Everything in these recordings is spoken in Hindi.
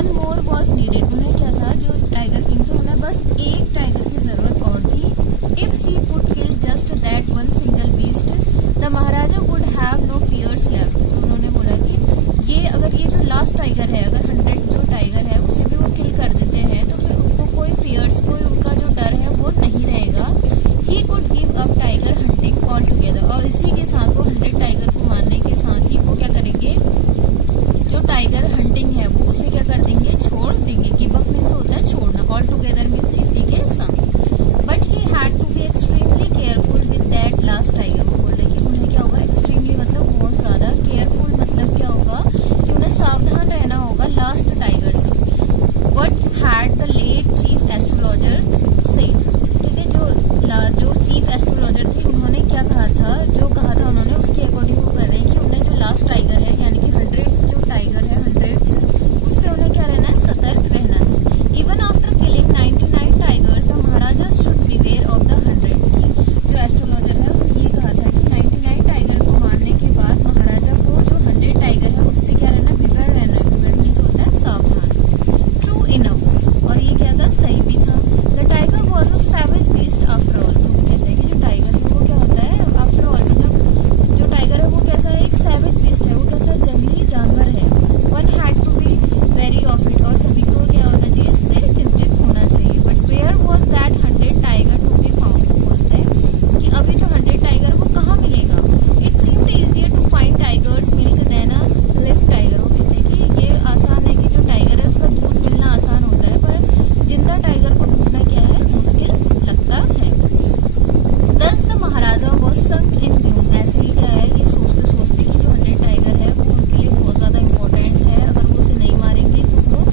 One more was needed. उन्हें क्या था, जो टाइगर किंग थे उन्हें बस एक टाइगर की जरूरत और थी। If he could kill just that one single beast the maharaja would have no fears left. तो उन्होंने बोला कि ये अगर ये जो लास्ट टाइगर है, अगर 100 जो टाइगर है उसे भी वो किल कर देते हैं तो फिर उनको कोई फियर्स, कोई उनका जो डर है वो नहीं रहेगा। He could give up tiger hunting all together. और इसी के साथ वो 100 टाइगर को मारने के साथ ही वो क्या करेंगे, जो टाइगर हंटिंग है वो उसे क्या कर देंगे, छोड़ देंगे। गिव अप मीन्स होता है छोड़ना, ऑल टुगेदर मीन्स इसी के साथ। But he had to be extremely careful with that last tiger. वो बोल रहे कि उन्हें क्या होगा, एक्सट्रीमली मतलब बहुत ज्यादा, केयरफुल मतलब क्या होगा कि उन्हें सावधान रहना होगा लास्ट टाइगर से। What had the late chief astrologer said. ठीक है, जो चीफ एस्ट्रोलॉजर थे उन्होंने क्या कहा था, जो कहा था उन्होंने उसके अकॉर्डिंग वो कर रहे हैं कि उन्हें जो लास्ट टाइगर है यानी कि 100 जो टाइगर है 100 उससे उन्हें क्या रहना है, सतर्क रहना है। Even after killing 99 tigers the Maharaja should beware of the 100। जो एस्ट्रोलॉजर है उसने ये कहा था कि 99 टाइगर को मारने के बाद महाराजा को जो 100 टाइगर है उससे क्या रहना, बिवेयर रहना है। बिवेयर मीन्स होता है सावधान। ट्रू इनफ, और ये क्या था, सही भी था। The tiger was a savage beast after all. तो कहते हैं कि जो टाइगर है वो क्या होता है, आफ्टर ऑल मतलब जो टाइगर है वो कैसा है, एक सैवेज बीस्ट है, वो कैसा जंगली जानवर है। One had to be very of it, और सभी को क्या होना चाहिए, इससे चिंतित होना चाहिए। But where was that 100 tiger to be found. बोलते हैं कि अभी जो 100 टाइगर वो कहाँ मिलेगा। It seemed easier to find tiger's milk than a live tiger. वो कहते हैं कि ये आसान है कि जो टाइगर है उसका दूध मिलना आसान होता है, पर जिंदा टाइगर को ढूंढना क्या है, मुश्किल लगता है। दस the Maharaja was sunk in gloom. ऐसे ही क्या है, ये सोचते सोचते कि जो 100 टाइगर है वो उनके लिए बहुत ज्यादा इम्पोर्टेंट है, अगर वो उसे नहीं मारेंगे तो वो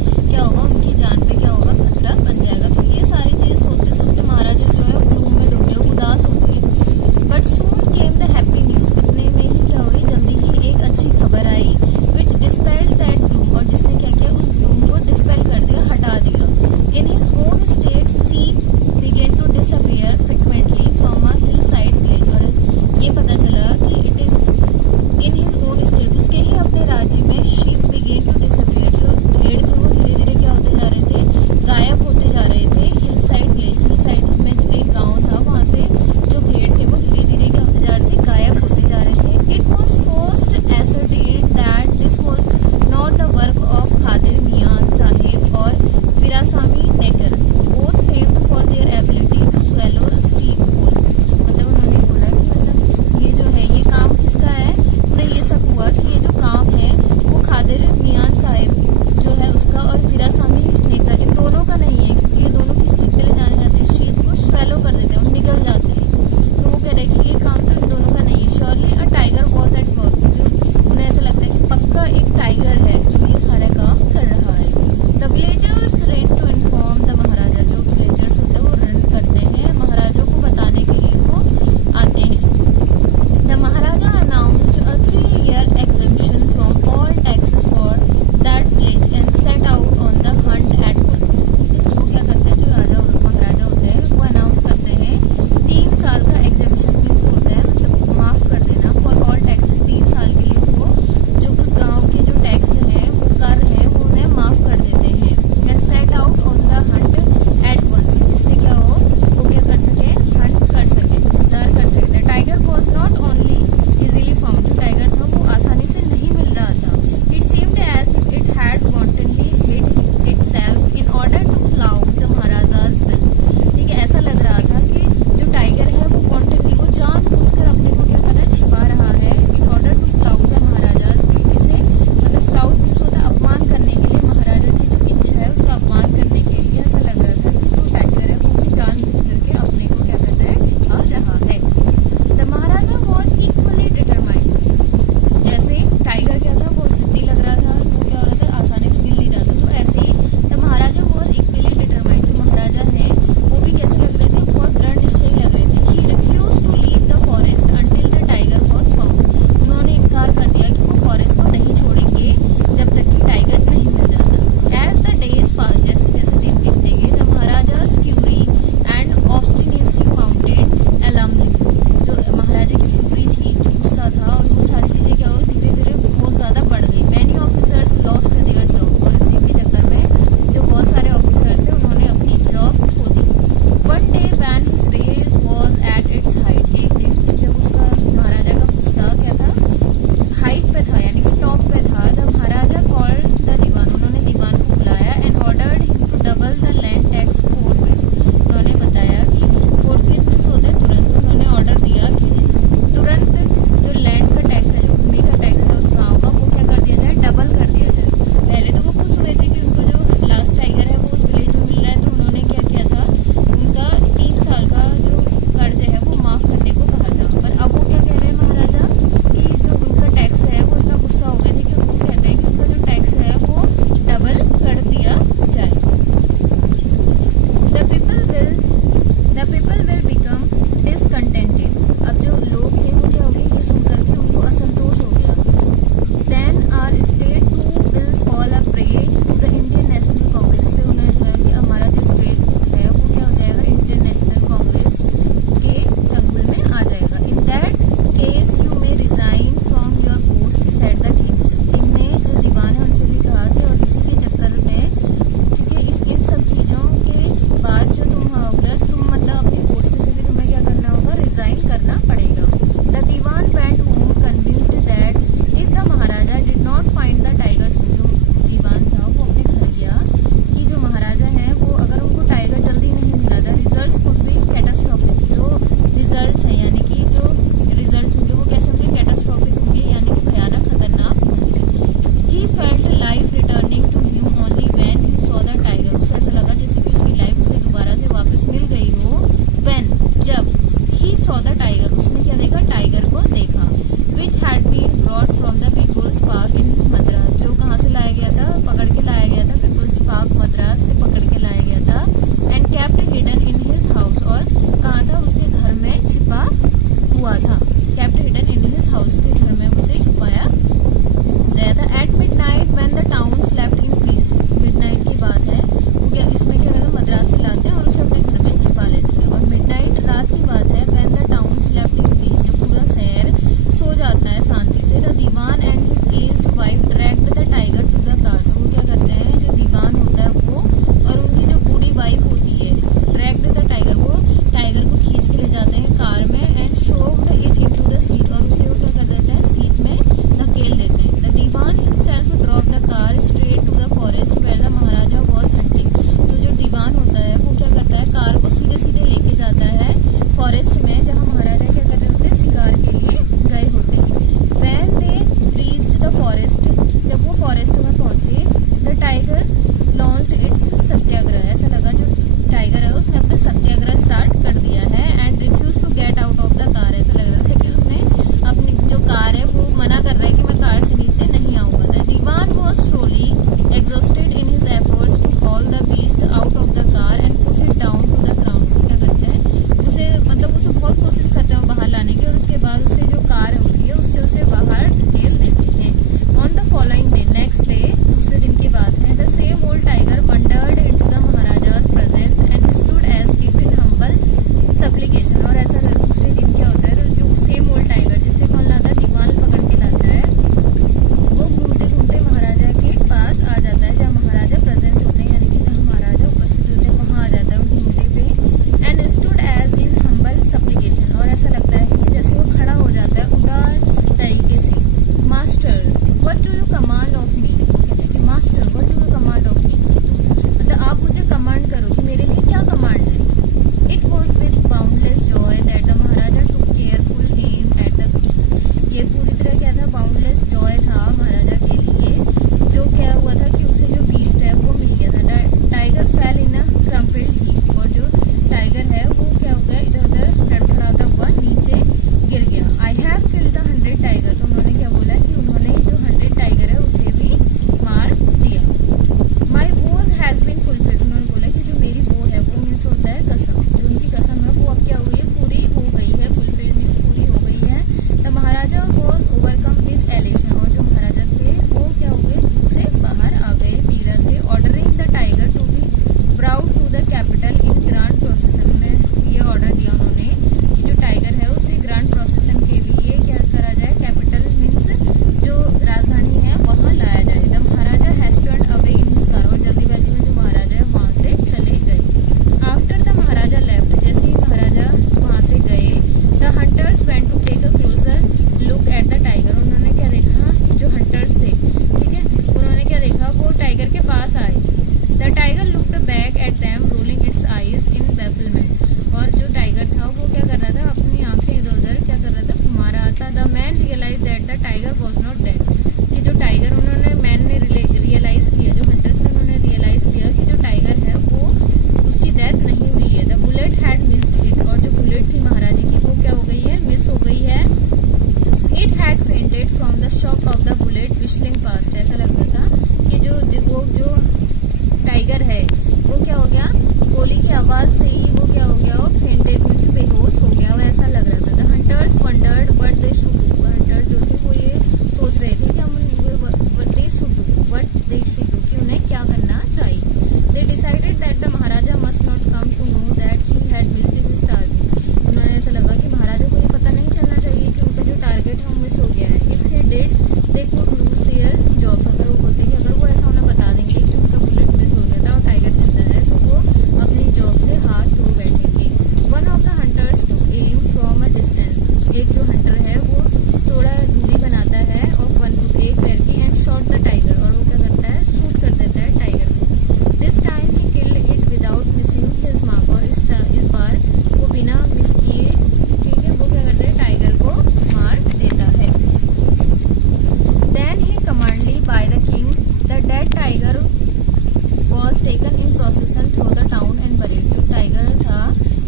taken in प्रोसेसन through the town and buried. जो टाइगर था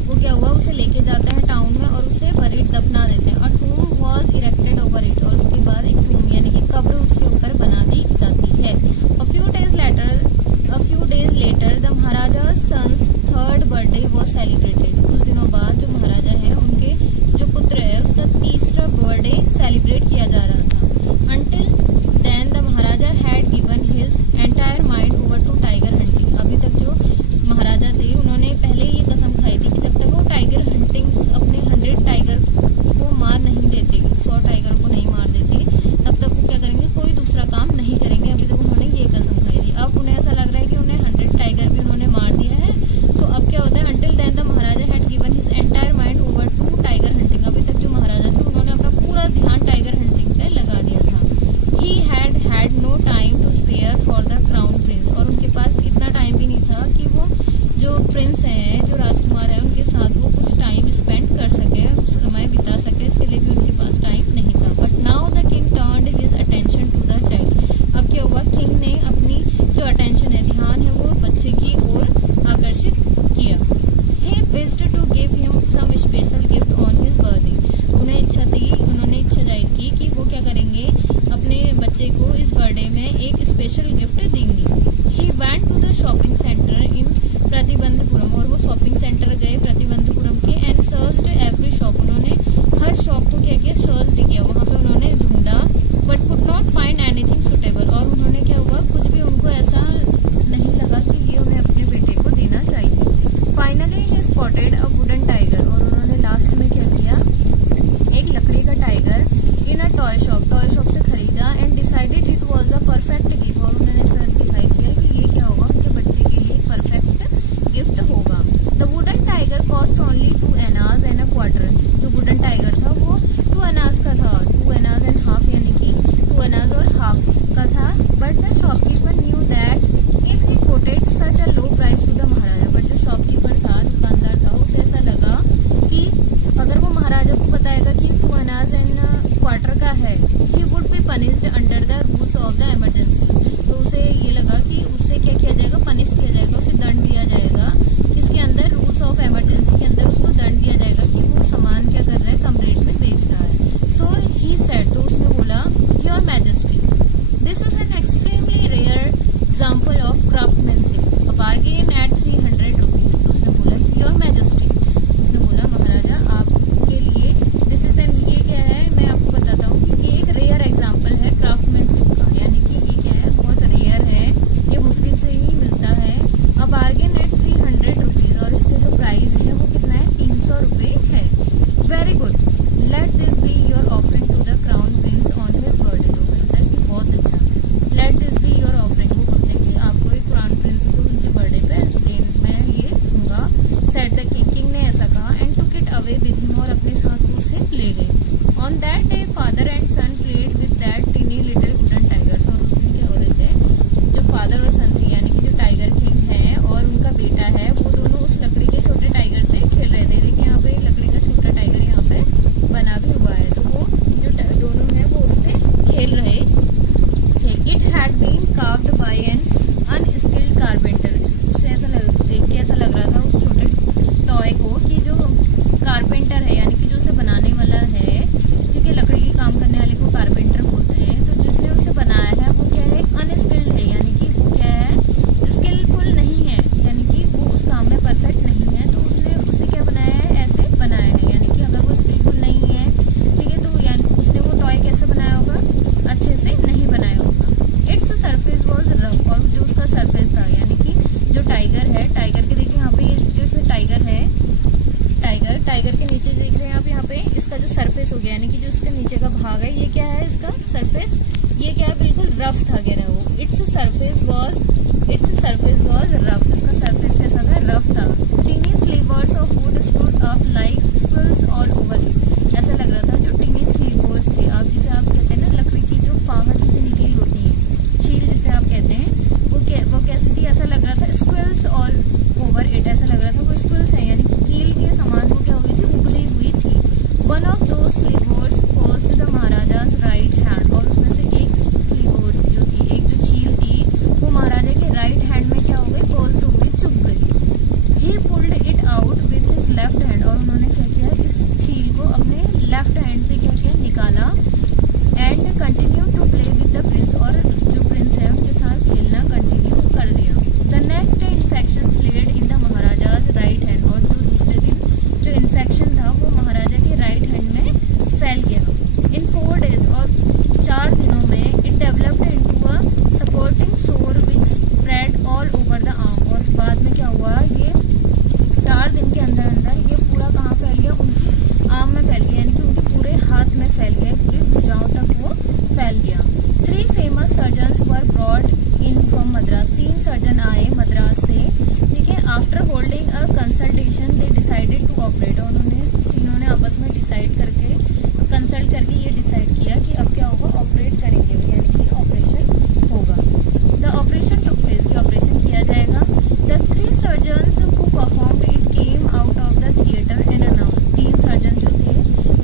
वो क्या हुआ, उसे लेके जाते हैं टाउन में और उसे बरीड दफना देते हैं। और टूम वॉज इरेक्टेड ओवर इट, और उसके बाद एक टूम यानी कि कब्र उसके ऊपर बना दी जाती है। A few days later the Maharaja's son's third birthday was celebrated। कुछ दिनों बाद जो महाराजा है उनके जो पुत्र है उसका तीसरा बर्थडे सेलिब्रेट किया जा रहा था। Until then the Maharaja had given his entire mind over to tiger hunting। अभी तक जो महाराजा थे उन्होंने पहले ये कसम खाई थी कि जब तक वो टाइगर हंटिंग अपने 100 टाइगर को मार नहीं देते, 100 टाइगर को नहीं मार देते, तब तक वो क्या करेंगे, कोई दूसरा काम नहीं करेंगे। अभी तक उन्होंने ये कसम खाई थी। अब उन्हें ऐसा लग रहा है कि उन्हें 100 टाइगर भी उन्होंने मार दिया है, तो अब क्या होता है, until then the Maharaja had given his entire mind over to tiger hunting. अभी तक जो महाराजा थे उन्होंने अपना पूरा ध्यान टाइगर हंटिंग पे लगा दिया था। He had no time to spare for the crown prince, और उनके पास इतना टाइम भी नहीं था कि वो जो प्रिंस है, जो राजकुमार है, उनके साथ वो कुछ टाइम स्पेंड कर सके, समय बिता सके, इसके लिए भी उनके पास टाइम नहीं था। But now the king turned his attention to the child. अब क्या हुआ, किंग ने अपनी जो अटेंशन है, ध्यान है, वो बच्चे की ओर आकर्षित किया। He wished to give him some special gift on his birthday. उन्होंने इच्छा जाहिर की कि वो क्या करेंगे, अपने बच्चे को इस बर्थडे में एक स्पेशल गिफ्ट देंगे। He went to the shopping centre in Pratibandhapuram, और वो शॉपिंग सेंटर गए प्रतिबंधपुरम के, एंड सर्च्ड एवरी शॉप। उन्होंने हर शॉप को क्या किया, सर्च किया, वहां पे उन्होंने ढूंढा, but could not find anything suitable. और उन्होंने क्या हुआ, कुछ भी उनको ऐसा नहीं लगा कि ये उन्हें अपने बेटे को देना चाहिए। Finally he spotted a wooden tiger, और उन्होंने लास्ट में क्या किया, एक लकड़ी का tiger in a toy shop से खरीदा, and decided it was the perfect gift. और उन्होंने डिसाइड किया कि ये क्या होगा, उनके बच्चे के लिए परफेक्ट गिफ्ट होगा। The wooden tiger cost only 2 annas and a quarter। जो वुडन टाइगर था वो 2 annas का था, 2 annas and half, यानी कि 2 annas और हाफ का था। But the shopkeeper knew that if he quoted such a low price to the Maharaja. But जो शॉपकीपर था, दुकानदार था, उसे ऐसा लगा कि अगर वो महाराजा को बताएगा कि 2 annas and a quarter का है, he would be punished under the rules of the emergency. तो उसे ये लगा कि उससे क्या किया जाएगा, पनिश किया जाएगा, उसे दंड दिया जाएगा। इसके अंदर रूल्स ऑफ इमरजेंसी के अंदर उसको दंड दिया जाएगा कि वो सामान क्या कर रहा है, कम रेट में बेच रहा है। सो ही सेड, तो उसने बोला, your majesty this is an extremely rare example of craftsmanship, a bargain at 300 rupees. तो उसने बोला, योर मैजेस्टी, उसने बोला, महाराजा आपके लिए दिस इज एन, ये क्या है, मैं आपको बताता हूँ कि ये एक रेयर एग्जाम्पल है क्राफ्टमैनशिप का, यानी कि ये क्या है, बहुत रेयर है, ये मुश्किल से ही मिलता है। अ बार्गेन एट 300 रुपीज, और इसके जो प्राइस है वो कितना है, 300 रुपए है। Very good, let this be your offering to the crown prince on his birthday. तो कहता है कि बहुत अच्छा, let this be your offering, वो बोलते हैं कि आपको एक क्राउन प्रिंस को उनके बर्थडे पे मैं ये दूंगा। सेड द किंग ने ऐसा कहा, and took it away with him, और अपने साथ उसे ले गए। On that day father and son played with that tiny little wooden tigers. और उस दिन क्या हो रहे थे, जो फादर और सन थे, यानी कि जो टाइगर किंग है और उनका बेटा है, वो दोनों उस लकड़ी के छोटे टाइगर से खेल रहे थे। देखिए यहाँ पे लकड़ी का छोटा टाइगर यहाँ पे बना भी हुआ है, तो वो जो दोनों है वो उससे खेल रहे थे। It had been carved by an unskilled carpenter. उससे ऐसा देख के ऐसा लग रहा था उस छोटे टॉय को कि जो कारपेंटर है, यानी कि जो उसे बनाने वाला है, ठीक है, लकड़ी की काम करने वाले को कारपेंटर बोलते हैं। तो जिसने उसे बनाया है वो क्या है, अनस्किल्ड है, यानी कि वो क्या है, स्किलफुल नहीं है, यानी कि वो उस काम में परफेक्ट नहीं है। तो उसने उसे क्या बनाया है, ऐसे बनाया है, यानी कि अगर वो स्किलफुल नहीं है, ठीक है, तो यानी उसने वो टॉय कैसे बनाया होगा, अच्छे से नहीं बनाया होगा। इट्स सरफेस वॉज रफ, और जो उसका सरफेस था, यानी कि जो टाइगर है, टाइगर के देखिए यहाँ पे जैसे टाइगर है, टाइगर के नीचे देख रहे हैं आप, यहाँ पे इसका जो सरफेस हो गया, यानी कि जो इसका नीचे का भाग है, ये क्या है, इसका सरफेस, ये क्या है, बिल्कुल रफ था, कह रहा है वो। इट्स सरफेस वॉज रफ, इसका सरफेस कैसा था, रफ था। Tiny slivers of wood stood up like squills all over it. ऐसा लग रहा था जो टीनी स्लीवर्स थे, आप जिसे आप कहते हैं ना, लकड़ी की जो फाहर से निकली होती है, छील जिसे आप कहते हैं, वो कैसी थी, ऐसा लग रहा था, स्क्विल्स ऑल ओवर इट, ऐसा लग रहा था वो स्क्विल्स है, यानी कील के समान वो क्या हुई थी, उबली हुई थी। वन ऑफ दो slivers posed the महाराजा's right hand, और उसमें से एक स्लीवर्स जो थी, एक जो छील थी, वो महाराजा के राइट हैंड में क्या हो गई, posed a consultation they decided to operate, और इन्होंने आपस में डिसाइड करके कंसल्ट करके ये डिसाइड किया कि अब क्या होगा, ऑपरेट करेंगे, यानी कि ऑपरेशन होगा। द ऑपरेशन टुक प्लेस, की ऑपरेशन किया जाएगा। The 3 surgeons who performed it came out of the theatre and announced, 3 surgeon जो थे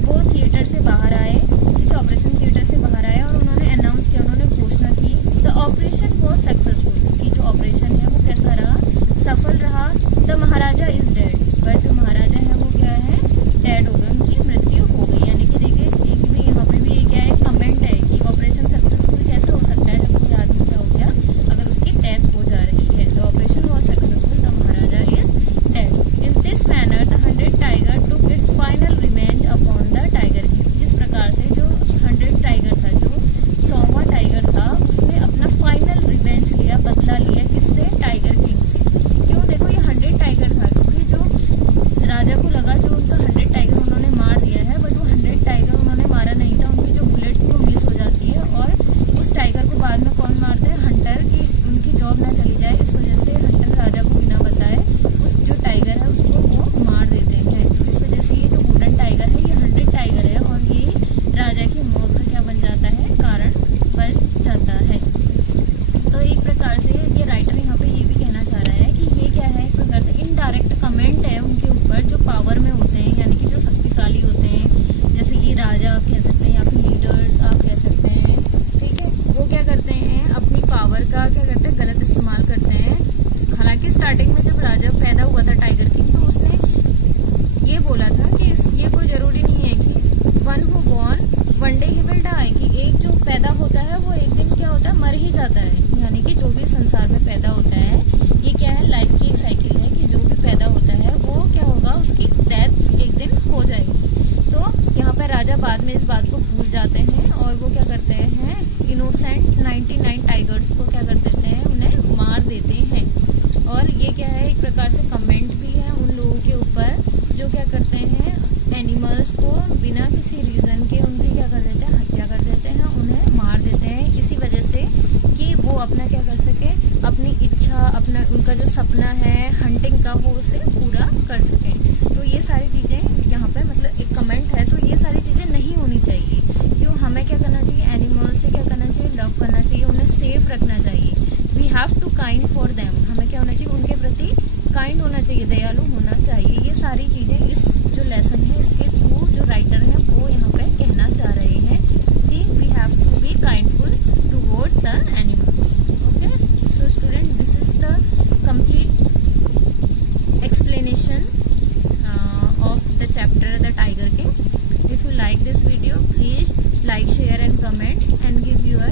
वो थिएटर से बाहर आए, ठीक है, ऑपरेशन थिएटर से बाहर आए और उन्होंने अनाउंस किया, उन्होंने घोषणा की, द ऑपरेशन वॉज सक्सेसफुल, कि जो ऑपरेशन है वो कैसा रहा, सफल रहा। द महाराजा इज डेड, पर जो महाराजा है वो क्या है, डेड हो गए, उनकी मृत्यु हो गई। यानी कि देखिए एक भी यहाँ पे भी क्या है, कमेंट है कि ऑपरेशन सक्सेसफुल कैसे हो सकता है जब कोई आदमी क्या हो गया, अगर उसकी डेथ हो जा रही है। The operation was successful, the Maharaja is dead. In this manner the 100 tiger took its final revenge upon the tiger king, जिस प्रकार से जो 100 टाइगर था, जो 100वां टाइगर था, उसने अपना फाइनल रिवेंज लिया, बदला लिया, किससे, टाइगर किंग से। क्यों, देखो ये 100 टाइगर था, क्योंकि जो राजा को लगा जो उनका 100 टाइगर उन्होंने मार दिया है, बट वो 100 टाइगर उन्होंने मारा नहीं था, उनकी जो बुलेट थी वो मिस हो जाती है और उस टाइगर को बाद में कौन मारते हैं, हंटर, की उनकी जॉब ना चली जाए, इस वजह से हंटर राजा को बिना बताए उस जो टाइगर है उसको वो मार देते हैं। तो इस वजह से ये जो गोल्डन टाइगर है ये 100 टाइगर है और ये राजा की मौत का क्या बन जाता है, कारण बन जाता है। तो एक प्रकार से ये राइटर यहाँ पे ये भी कहना चाह रहा है कि ये क्या है, एक प्रकार से इनडायरेक्ट कमेंट है उनके ऊपर जो पावर में होते हैं, यानी कि जो शक्तिशाली होते हैं, जैसे ये राजा आप कह सकते हैं या फिर लीडर्स आप कह सकते हैं, ठीक है, वो क्या करते हैं, अपनी पावर का क्या करते हैं, गलत इस्तेमाल करते हैं। हालांकि स्टार्टिंग में जब राजा पैदा हुआ था टाइगर किंग, तो उसने ये बोला था कि ये कोई जरूरी नहीं है कि one who born one day he will die, कि एक जो पैदा होता है वो एक दिन क्या होता है, मर ही जाता है। यानी कि जो भी संसार में पैदा होता है, ये क्या है, लाइफ की एक साइकिल है कि जो भी पैदा होता है वो क्या होगा, उसकी डेथ एक दिन हो जाएगी। तो यहाँ पे राजा बाद में इस बात को भूल जाते हैं और वो क्या करते हैं, इनोसेंट 99 टाइगर्स को क्या कर देते हैं, उन्हें मार देते हैं। और ये क्या है, एक प्रकार से कमेंट भी है उन लोगों के ऊपर जो क्या करते हैं, एनिमल्स को बिना किसी रीजन के उनकी क्या कर देते हैं, हत्या कर देते हैं, उन्हें मार देते हैं, इसी वजह से कि वो अपना क्या कर सके, अपनी इच्छा, अपना उनका जो सपना है हंटिंग का वो उसे पूरा कर सकें। तो ये सारी चीजें यहाँ पे मतलब एक कमेंट है, तो ये सारी चीजें नहीं होनी चाहिए। क्यों, हमें क्या करना चाहिए, एनिमल्स से क्या करना चाहिए, लव करना चाहिए, उन्हें सेफ रखना चाहिए। We have to kind for them, हमें क्या होना चाहिए, उनके प्रति काइंड होना चाहिए, दयालु होना चाहिए। ये सारी चीजें इस जो लेसन है इसके थ्रू जो राइटर है वो यहाँ पे कहना चाह रहे हैं कि we have to be kindful towards the animals. Okay, so student, this is the complete explanation of the chapter The Tiger King. If you like this video, please like, share and comment and give your